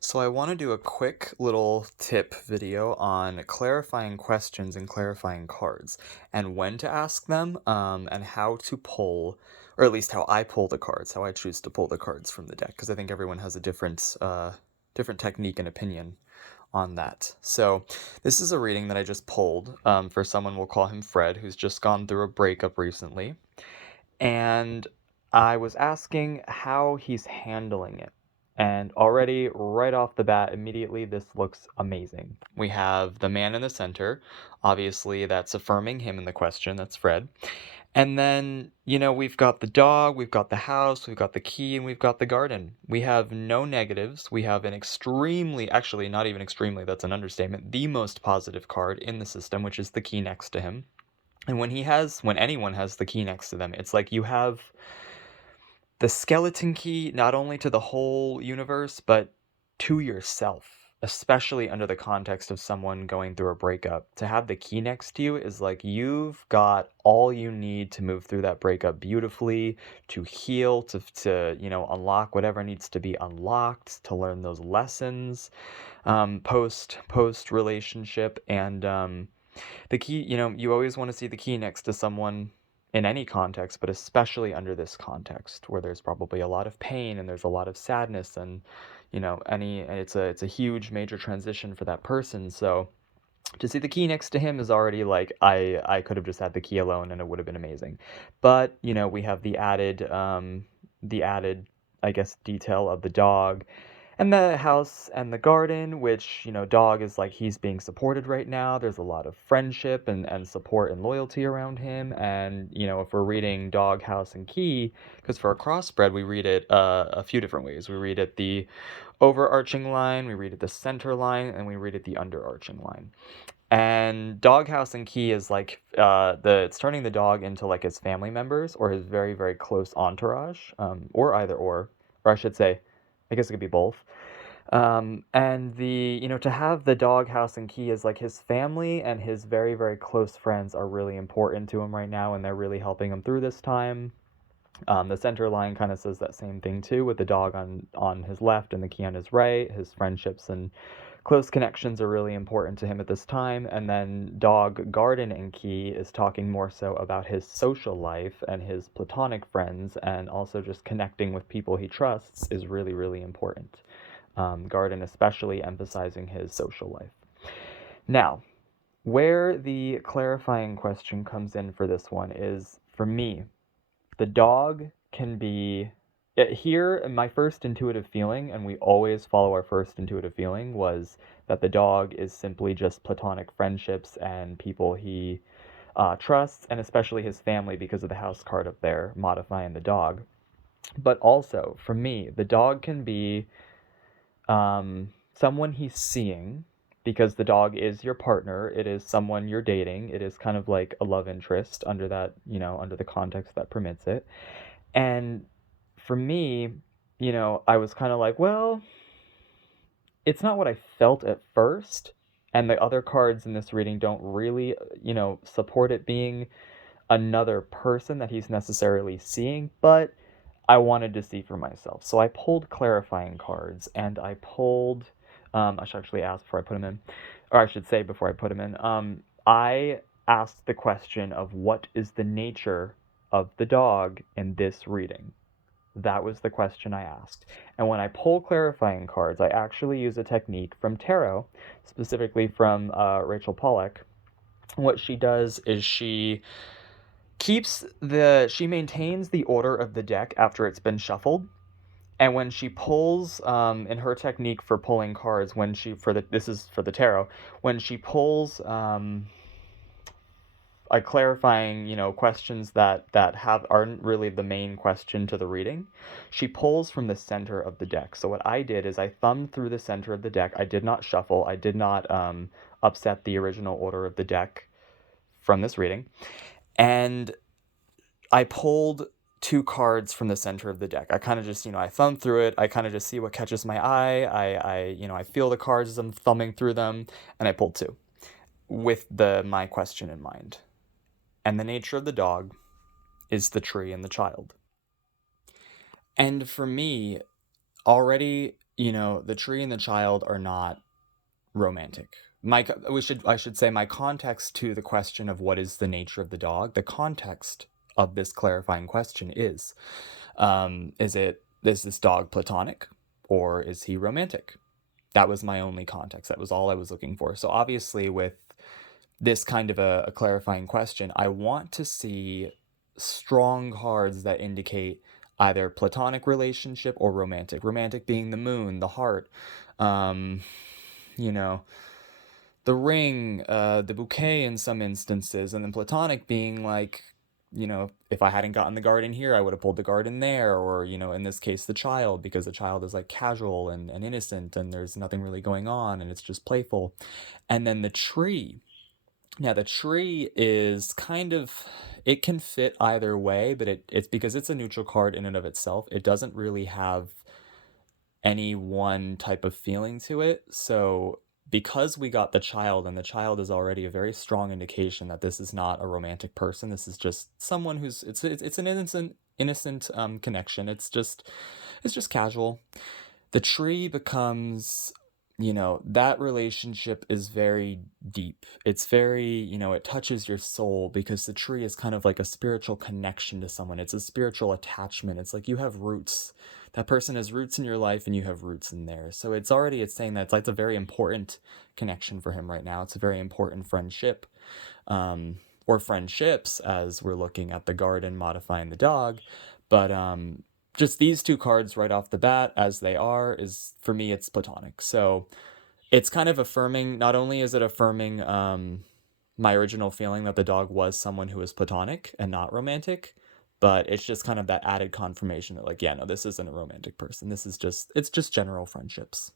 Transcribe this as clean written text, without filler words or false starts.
So I want to do a quick little tip video on clarifying questions and clarifying cards, and when to ask them, and how to pull, or at least how I pull the cards, how I choose to pull the cards from the deck, because I think everyone has a different technique and opinion on that. So this is a reading that I just pulled for someone, we'll call him Fred, who's just gone through a breakup recently, and I was asking how he's handling it. And already, right off the bat, immediately, this looks amazing. We have the man in the center. Obviously, that's affirming him in the question. That's Fred. And then, we've got the dog, we've got the house, we've got the key, and we've got the garden. We have no negatives. We have an extremely, actually, not even extremely, that's an understatement, the most positive card in the system, which is the key next to him. And when anyone has the key next to them, it's like you have the skeleton key not only to the whole universe, but to yourself, especially under the context of someone going through a breakup. To have the key next to you is like you've got all you need to move through that breakup beautifully, to heal, to unlock whatever needs to be unlocked, to learn those lessons, post relationship. And the key, you always want to see the key next to someone in any context, but especially under this context where there's probably a lot of pain and there's a lot of sadness and it's a huge major transition for that person. So to see the key next to him is already like I could have just had the key alone and it would have been amazing. But, we have the added I guess detail of the dog and the house and the garden, which, dog is like he's being supported right now. There's a lot of friendship and support and loyalty around him. And, if we're reading dog, house, and key, because for a crossbred, we read it a few different ways. We read it the overarching line, we read it the center line, and we read it the underarching line. And dog, house, and key is like it's turning the dog into like his family members or his very, very close entourage, or either or I should say, I guess it could be both. And to have the dog, house, and key is like his family and his very, very close friends are really important to him right now, and they're really helping him through this time. The center line kind of says that same thing too, with the dog on his left and the key on his right. His friendships and close connections are really important to him at this time. And then dog, garden, and key is talking more so about his social life and his platonic friends, and also just connecting with people he trusts is really, really important. Garden especially emphasizing his social life. Now, where the clarifying question comes in for this one is, for me, the dog can be here. My first intuitive feeling, and we always follow our first intuitive feeling, was that the dog is simply just platonic friendships and people he trusts, and especially his family because of the house card up there modifying the dog. But also, for me, the dog can be someone he's seeing, because the dog is your partner. It is someone you're dating. It is kind of like a love interest under that, under the context that permits it. And for me, I was kind of like, well, it's not what I felt at first. And the other cards in this reading don't really, support it being another person that he's necessarily seeing, but I wanted to see for myself. So I pulled clarifying cards and I pulled, I should actually ask before I put them in, or I should say before I put them in. I asked the question of what is the nature of the dog in this reading? That was the question I asked. And when I pull clarifying cards, I actually use a technique from tarot, specifically from Rachel Pollack. What she does is she maintains the order of the deck after it's been shuffled. And when she pulls, in her technique for pulling cards, this is for the tarot, when she pulls like clarifying, questions that aren't really the main question to the reading, she pulls from the center of the deck. So what I did is I thumbed through the center of the deck. I did not shuffle. I did not upset the original order of the deck from this reading, and I pulled two cards from the center of the deck. I kind of just, I thumb through it. I kind of just see what catches my eye. I feel the cards as I'm thumbing through them, and I pulled two with my question in mind. And the nature of the dog is the tree and the child. And for me, already, the tree and the child are not romantic. I should say my context to the question of what is the nature of the dog. The context of this clarifying question is this dog platonic or is he romantic? That was my only context. That was all I was looking for. So obviously, with this kind of a clarifying question, I want to see strong cards that indicate either platonic relationship or romantic. Romantic being the moon, the heart, um, you know, the ring, the bouquet in some instances, and then platonic being like, if I hadn't gotten the garden here, I would have pulled the garden there, or, in this case, the child, because the child is like casual and innocent, and there's nothing really going on, and it's just playful. And then the tree. Now, the tree is kind of, it can fit either way, but it's because it's a neutral card in and of itself. It doesn't really have any one type of feeling to it. So because we got the child, and the child is already a very strong indication that this is not a romantic person. This is just someone who's it's an innocent connection. It's just casual. The tree becomes, that relationship is very deep. It's very, it touches your soul because the tree is kind of like a spiritual connection to someone. It's a spiritual attachment. It's like you have roots. That person has roots in your life and you have roots in theirs. So it's saying that it's a very important connection for him right now. It's a very important friendship. Or friendships, as we're looking at the garden modifying the dog. But just these two cards right off the bat, as they are, is for me, it's platonic. So it's kind of affirming. Not only is it affirming my original feeling that the dog was someone who was platonic and not romantic, but it's just kind of that added confirmation that, like, yeah, no, this isn't a romantic person. It's just general friendships.